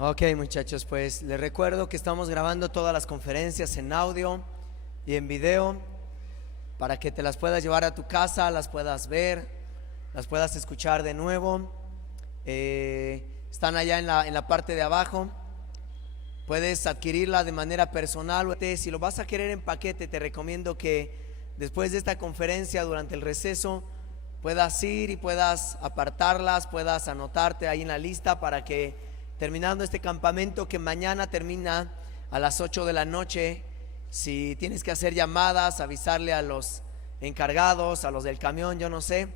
Ok, muchachos, pues les recuerdo que estamos grabando todas las conferencias en audio y en video para que te las puedas llevar a tu casa, las puedas ver, las puedas escuchar de nuevo. Están allá en la parte de abajo. Puedes adquirirla de manera personal. Si lo vas a querer en paquete, te recomiendo que después de esta conferencia, durante el receso, puedas ir y puedas apartarlas, puedas anotarte ahí en la lista para que terminando este campamento que mañana termina a las 8 de la noche, si tienes que hacer llamadas, avisarle a los encargados, a los del camión, yo no sé.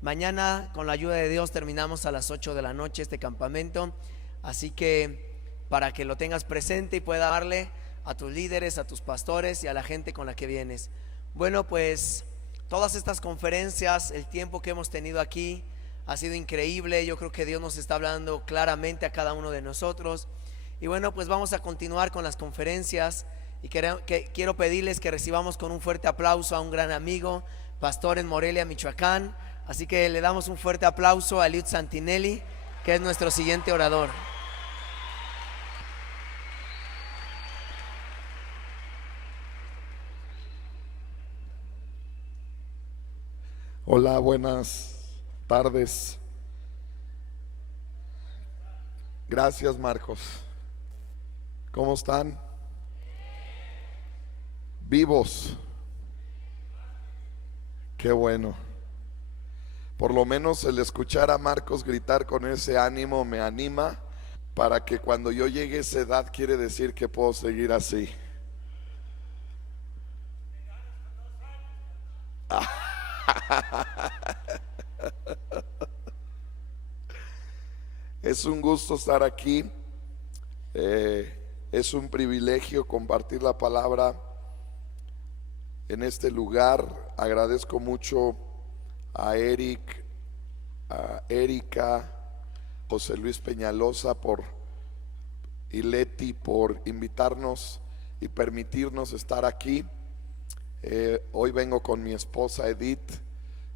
Mañana, con la ayuda de Dios, terminamos a las 8 de la noche este campamento. Así que para que lo tengas presente y pueda darle a tus líderes, a tus pastores y a la gente con la que vienes. Bueno, pues todas estas conferencias, el tiempo que hemos tenido aquí ha sido increíble. Yo creo que Dios nos está hablando claramente a cada uno de nosotros. Y bueno, pues vamos a continuar con las conferencias. Y quiero pedirles que recibamos con un fuerte aplauso a un gran amigo, pastor en Morelia, Michoacán. Así que le damos un fuerte aplauso a Eliud Santinelli, que es nuestro siguiente orador. Hola, buenas tardes. Gracias, Marcos. ¿Cómo están? Vivos. Qué bueno. Por lo menos el escuchar a Marcos gritar con ese ánimo me anima para que cuando yo llegue a esa edad quiere decir que puedo seguir así. Es un gusto estar aquí. Es un privilegio compartir la palabra en este lugar. Agradezco mucho a Eric, a Erika, José Luis Peñalosa y Leti por invitarnos y permitirnos estar aquí. Hoy vengo con mi esposa Edith,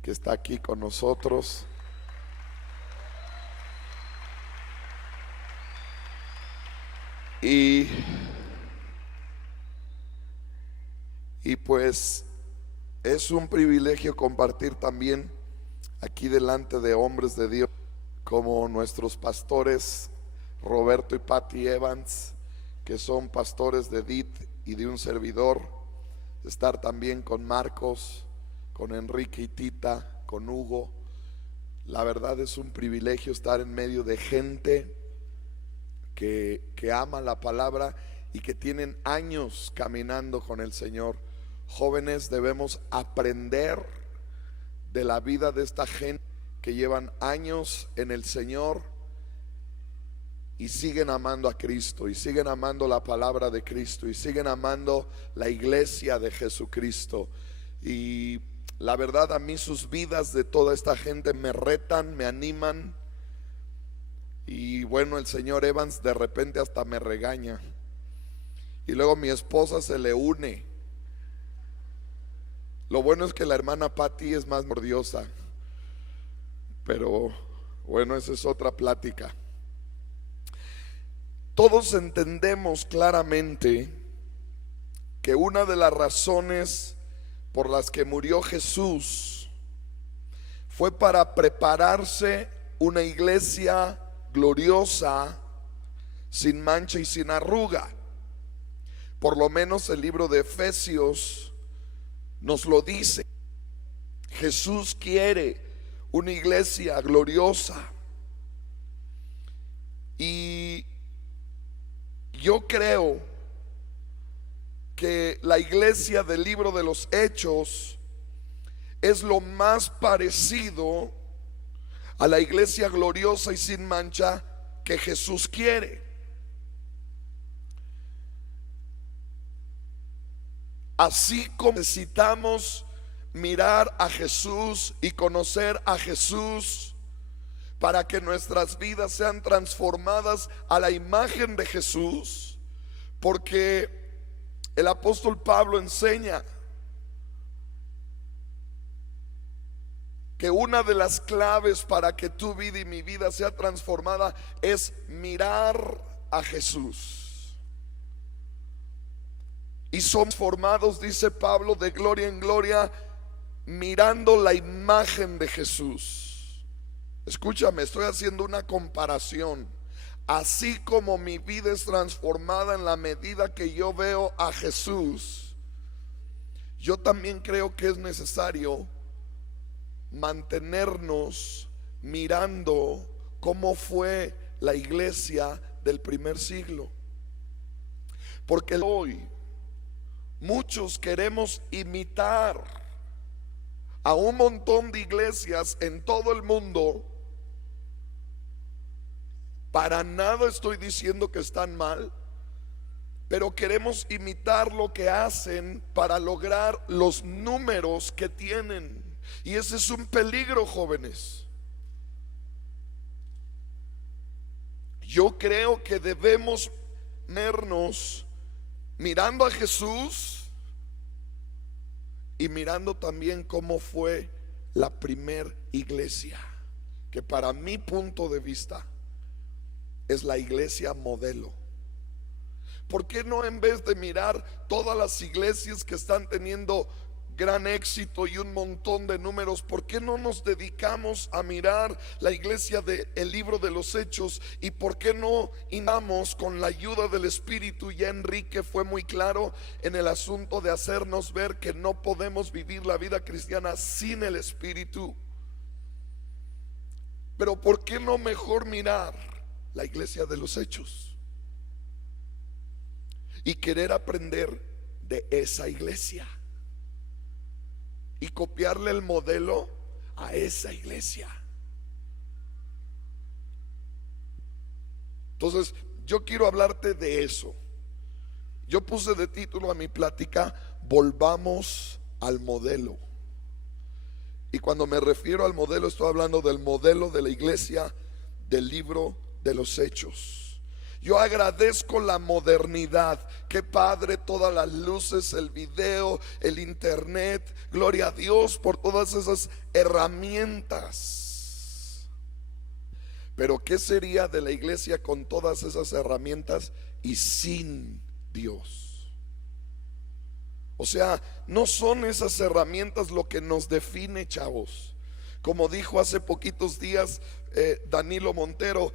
que está aquí con nosotros. Y pues es un privilegio compartir también aquí delante de hombres de Dios como nuestros pastores Roberto y Patty Evans, que son pastores de Edith y de un servidor. Estar también con Marcos, con Enrique y Tita, con Hugo. La verdad es un privilegio estar en medio de gente que ama la palabra y que tienen años caminando con el Señor. Jóvenes, debemos aprender de la vida de esta gente que llevan años en el Señor y siguen amando a Cristo, y siguen amando la palabra de Cristo, y siguen amando la iglesia de Jesucristo. Y la verdad, a mí sus vidas de toda esta gente me retan, me animan. Y bueno, el señor Evans de repente hasta me regaña. Y luego mi esposa se le une. Lo bueno es que la hermana Patty es más mordiosa. Pero bueno, esa es otra plática. Todos entendemos claramente que una de las razones por las que murió Jesús fue para prepararse una iglesia gloriosa, sin mancha y sin arruga. Por lo menos el libro de Efesios nos lo dice. Jesús quiere una iglesia gloriosa. Y yo creo que la iglesia del libro de los Hechos es lo más parecido a la iglesia gloriosa y sin mancha que Jesús quiere. Así como necesitamos mirar a Jesús y conocer a Jesús para que nuestras vidas sean transformadas a la imagen de Jesús, porque el apóstol Pablo enseña que una de las claves para que tu vida y mi vida sea transformada es mirar a Jesús. Y somos formados, dice Pablo, de gloria en gloria, mirando la imagen de Jesús. Escúchame, estoy haciendo una comparación. Así como mi vida es transformada en la medida que yo veo a Jesús, yo también creo que es necesario mantenernos mirando cómo fue la iglesia del primer siglo. Porque hoy muchos queremos imitar a un montón de iglesias en todo el mundo. Para nada estoy diciendo que están mal, pero queremos imitar lo que hacen para lograr los números que tienen. Y ese es un peligro, jóvenes. Yo creo que debemos vernos mirando a Jesús y mirando también cómo fue la primer iglesia, que para mi punto de vista es la iglesia modelo. ¿Por qué no, en vez de mirar todas las iglesias que están teniendo gran éxito y un montón de números, por qué no nos dedicamos a mirar la iglesia del libro de los Hechos? Y por qué no inamos con la ayuda del Espíritu? Ya Enrique fue muy claro en el asunto de hacernos ver que no podemos vivir la vida cristiana sin el Espíritu. Pero ¿por qué no mejor mirar la iglesia de los Hechos y querer aprender de esa iglesia y copiarle el modelo a esa iglesia? Entonces, yo quiero hablarte de eso. Yo puse de título a mi plática: volvamos al modelo. Y cuando me refiero al modelo, estoy hablando del modelo de la iglesia del libro de los Hechos. Yo agradezco la modernidad. Qué padre, todas las luces, el video, el internet. Gloria a Dios por todas esas herramientas. Pero ¿qué sería de la iglesia con todas esas herramientas y sin Dios? O sea, no son esas herramientas lo que nos define, chavos. Como dijo hace poquitos días Danilo Montero,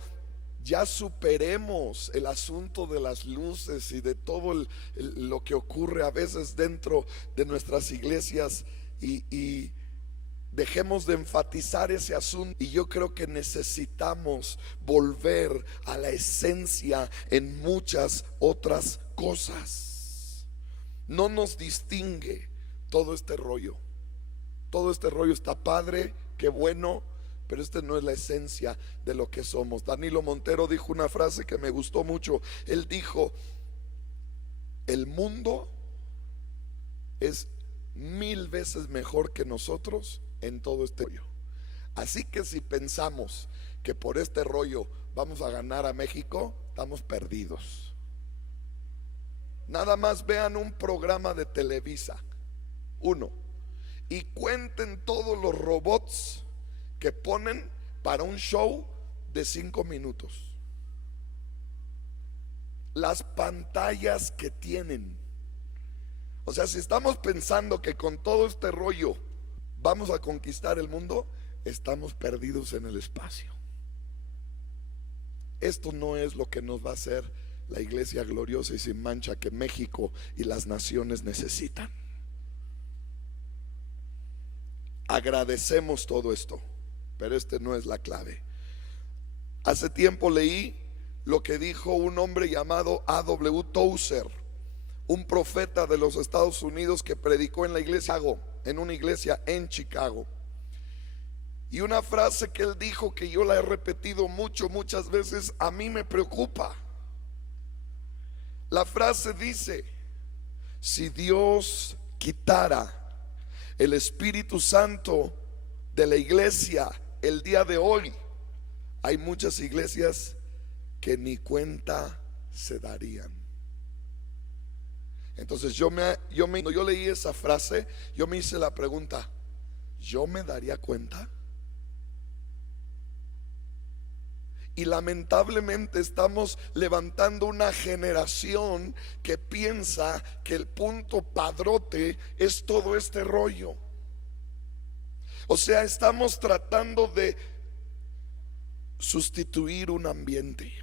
ya superemos el asunto de las luces y de todo lo que ocurre a veces dentro de nuestras iglesias, y dejemos de enfatizar ese asunto. Y yo creo que necesitamos volver a la esencia en muchas otras cosas. No nos distingue todo este rollo. Todo este rollo está padre, qué bueno, pero este no es la esencia de lo que somos. Danilo Montero dijo una frase que me gustó mucho. Él dijo: el mundo es 1000 veces mejor que nosotros en todo este rollo. Así que si pensamos que por este rollo vamos a ganar a México, estamos perdidos. Nada más vean un programa de Televisa, uno, y cuenten todos los robots que ponen para un show de 5 minutos, las pantallas que tienen. O sea, si estamos pensando que con todo este rollo vamos a conquistar el mundo, estamos perdidos en el espacio. Esto no es lo que nos va a hacer la iglesia gloriosa y sin mancha que México y las naciones necesitan. Agradecemos todo esto, pero este no es la clave. Hace tiempo leí lo que dijo un hombre llamado A.W. Tozer, un profeta de los Estados Unidos que predicó en la iglesia, en una iglesia en Chicago. Y una frase que él dijo, que yo la he repetido muchas veces, a mí me preocupa. La frase dice: si Dios quitara el Espíritu Santo de la iglesia el día de hoy, hay muchas iglesias que ni cuenta se darían. Entonces cuando yo leí esa frase, yo me hice la pregunta: ¿yo me daría cuenta? Y lamentablemente estamos levantando una generación que piensa que el punto padrote es todo este rollo. O sea, estamos tratando de sustituir un ambiente,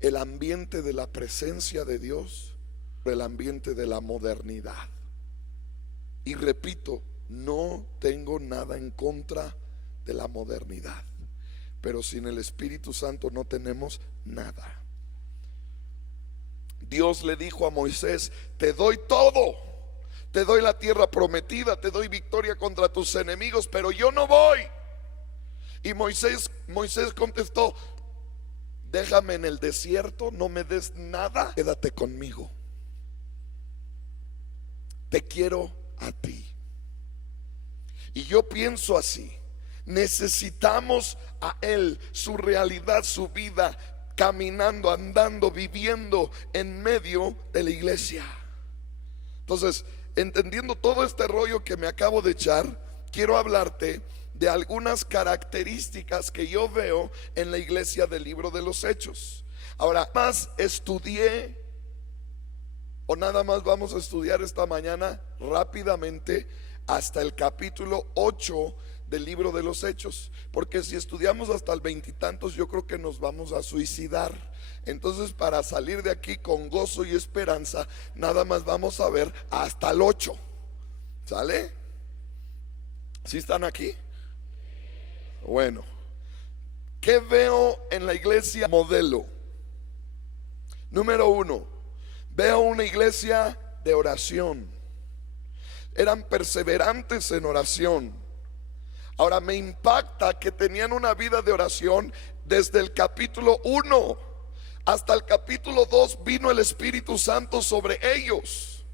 el ambiente de la presencia de Dios, por el ambiente de la modernidad. Y repito, no tengo nada en contra de la modernidad, pero sin el Espíritu Santo no tenemos nada. Dios le dijo a Moisés: te doy todo, te doy la tierra prometida, te doy victoria contra tus enemigos, pero yo no voy. Y Moisés contestó: déjame en el desierto, no me des nada, quédate conmigo, te quiero a ti. Y yo pienso así: necesitamos a Él, su realidad, su vida, caminando, andando, viviendo en medio de la iglesia. Entonces, entendiendo todo este rollo que me acabo de echar, quiero hablarte de algunas características que yo veo en la iglesia del libro de los Hechos. Ahora, más estudié, o nada más vamos a estudiar esta mañana rápidamente hasta el capítulo 8 del libro de los Hechos, porque si estudiamos hasta el 20 y tantos, yo creo que nos vamos a suicidar. Entonces, para salir de aquí con gozo y esperanza, nada más vamos a ver hasta el 8. ¿Sale? ¿Sí están aquí? Bueno, ¿qué veo en la iglesia modelo? Número 1, veo una iglesia de oración. Eran perseverantes en oración. Ahora, me impacta que tenían una vida de oración desde el capítulo 1 hasta el capítulo 2. Vino el Espíritu Santo sobre ellos,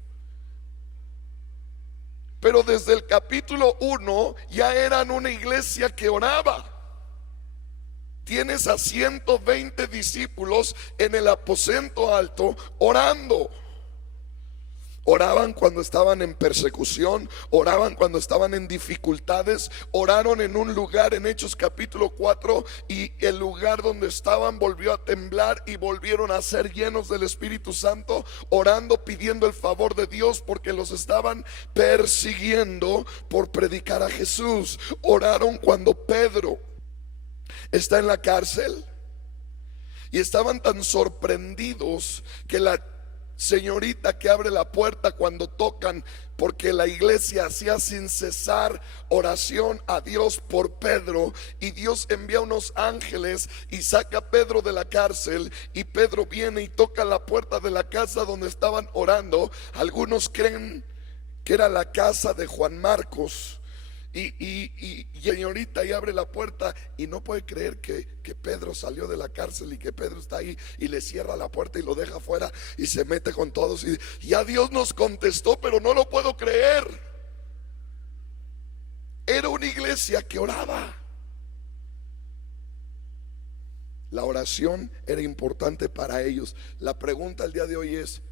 pero desde el capítulo 1 ya eran una iglesia que oraba. Tienes a 120 discípulos en el aposento alto orando. Oraban cuando estaban en persecución, oraban cuando estaban en dificultades. Oraron en un lugar en Hechos capítulo 4, y el lugar donde estaban volvió a temblar y volvieron a ser llenos del Espíritu Santo, orando, pidiendo el favor de Dios, porque los estaban persiguiendo por predicar a Jesús. Oraron cuando Pedro está en la cárcel, y estaban tan sorprendidos que la señorita que abre la puerta cuando tocan, porque la iglesia hacía sin cesar oración a Dios por Pedro, y Dios envía unos ángeles y saca a Pedro de la cárcel, y Pedro viene y toca la puerta de la casa donde estaban orando. Algunos creen que era la casa de Juan Marcos. Y señorita y abre la puerta y no puede creer que Pedro salió de la cárcel y que Pedro está ahí, y le cierra la puerta y lo deja afuera y se mete con todos, y ya Dios nos contestó, pero no lo puedo creer. Era una iglesia que oraba. La oración era importante para ellos. La pregunta el día de hoy es: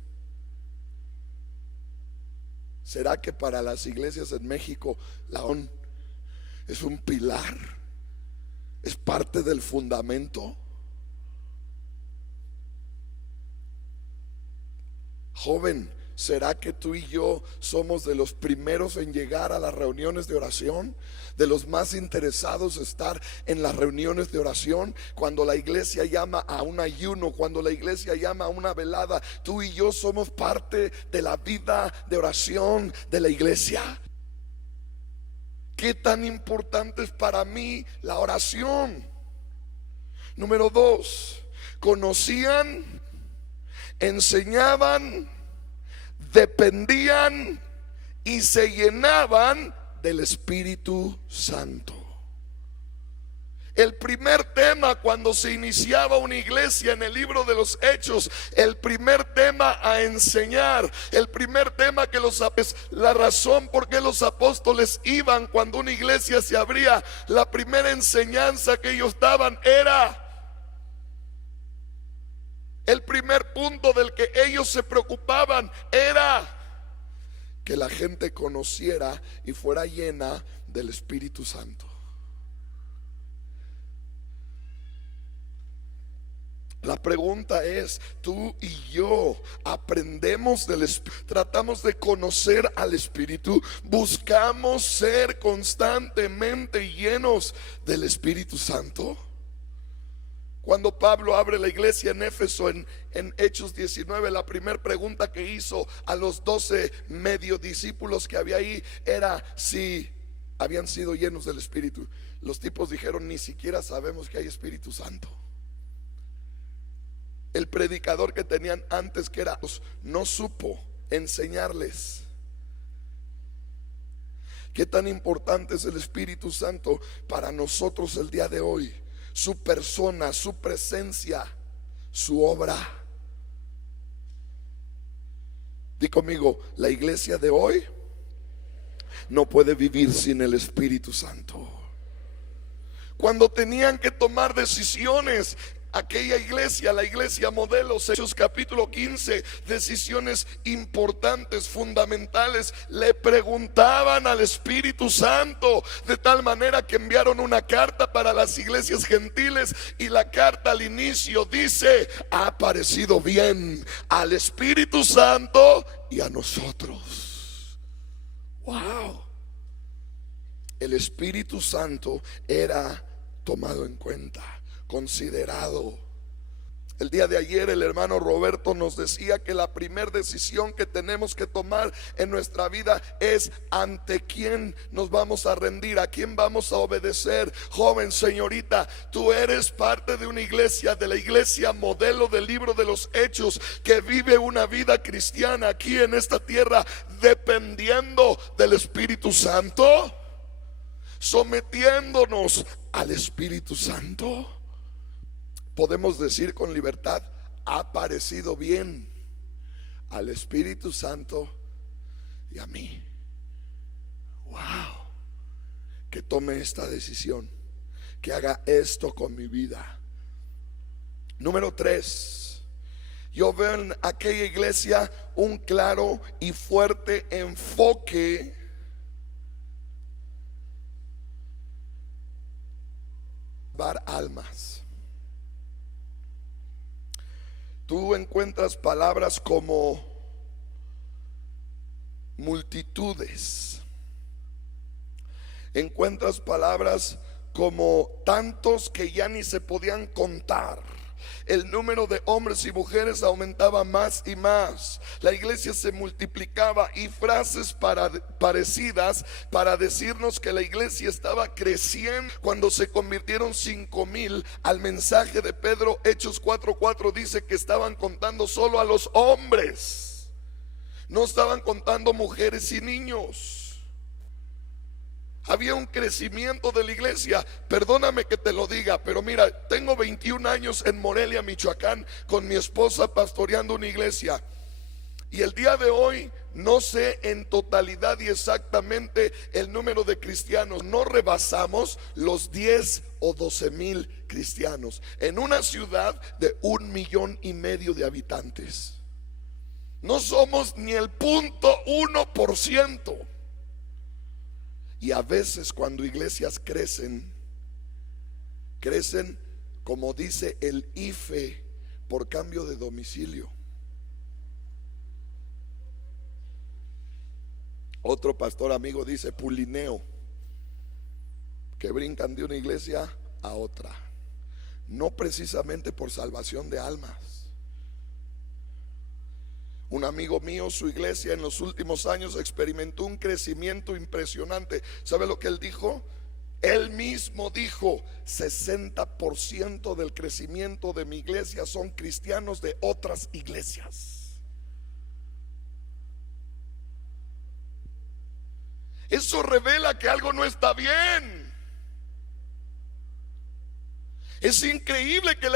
¿será que para las iglesias en México la oración es un pilar? ¿Es parte del fundamento? Joven, ¿será que tú y yo somos de los primeros en llegar a las reuniones de oración? De los más interesados estar en las reuniones de oración. Cuando la iglesia llama a un ayuno, cuando la iglesia llama a una velada, tú y yo somos parte de la vida de oración de la iglesia. ¿Qué tan importante es para mí la oración? Número 2, conocían, enseñaban, dependían y se llenaban del Espíritu Santo. El primer tema cuando se iniciaba una iglesia en el libro de los Hechos, el primer tema a enseñar, el primer tema que la razón por qué los apóstoles iban cuando una iglesia se abría, la primera enseñanza que ellos daban era, el primer punto del que ellos se preocupaban era que la gente conociera y fuera llena del Espíritu Santo. La pregunta es, tú y yo aprendemos del Espíritu, tratamos de conocer al Espíritu, buscamos ser constantemente llenos del Espíritu Santo. Cuando Pablo abre la iglesia en Éfeso en Hechos 19, la primera pregunta que hizo a los 12 medio discípulos que había ahí era si habían sido llenos del Espíritu. Los tipos dijeron, ni siquiera sabemos que hay Espíritu Santo. El predicador que tenían antes, que era, no supo enseñarles. Qué tan importante es el Espíritu Santo para nosotros el día de hoy. Su persona, su presencia, su obra. Di conmigo, la iglesia de hoy no puede vivir sin el Espíritu Santo. Cuando tenían que tomar decisiones, aquella iglesia, la iglesia modelo, Hechos capítulo 15, decisiones importantes, fundamentales, le preguntaban al Espíritu Santo, de tal manera que enviaron una carta para las iglesias gentiles, y la carta al inicio dice: ha parecido bien al Espíritu Santo y a nosotros. Wow. El Espíritu Santo era tomado en cuenta, considerado. El día de ayer el hermano Roberto nos decía que la primera decisión que tenemos que tomar en nuestra vida es ante quién nos vamos a rendir, a quién vamos a obedecer. Joven, señorita, tú eres parte de una iglesia, de la iglesia modelo del libro de los Hechos, que vive una vida cristiana aquí en esta tierra, dependiendo del Espíritu Santo, sometiéndonos al Espíritu Santo. Podemos decir con libertad: ha parecido bien al Espíritu Santo y a mí. Wow. Que tome esta decisión, que haga esto con mi vida. Número 3, yo veo en aquella iglesia un claro y fuerte enfoque salvar almas. Tú encuentras palabras como multitudes, encuentras palabras como tantos que ya ni se podían contar. El número de hombres y mujeres aumentaba más y más. La iglesia se multiplicaba, y frases parecidas para decirnos que la iglesia estaba creciendo. Cuando se convirtieron 5,000 al mensaje de Pedro, Hechos 4:4 dice que estaban contando solo a los hombres, no estaban contando mujeres y niños. Había un crecimiento de la iglesia. Perdóname que te lo diga, pero mira, tengo 21 años en Morelia, Michoacán, con mi esposa pastoreando una iglesia. Y el día de hoy no sé en totalidad y exactamente el número de cristianos. No rebasamos los 10 o 12,000 cristianos en una ciudad de 1,5 millones de habitantes. No somos ni el 0.1%. Y a veces cuando iglesias crecen como dice el IFE, por cambio de domicilio. Otro pastor amigo dice pulineo, que brincan de una iglesia a otra, no precisamente por salvación de almas. Un amigo mío, su iglesia en los últimos años experimentó un crecimiento impresionante. ¿Sabe lo que él dijo? Él mismo dijo: 60% del crecimiento de mi iglesia son cristianos de otras iglesias. Eso revela que algo no está bien. Es increíble que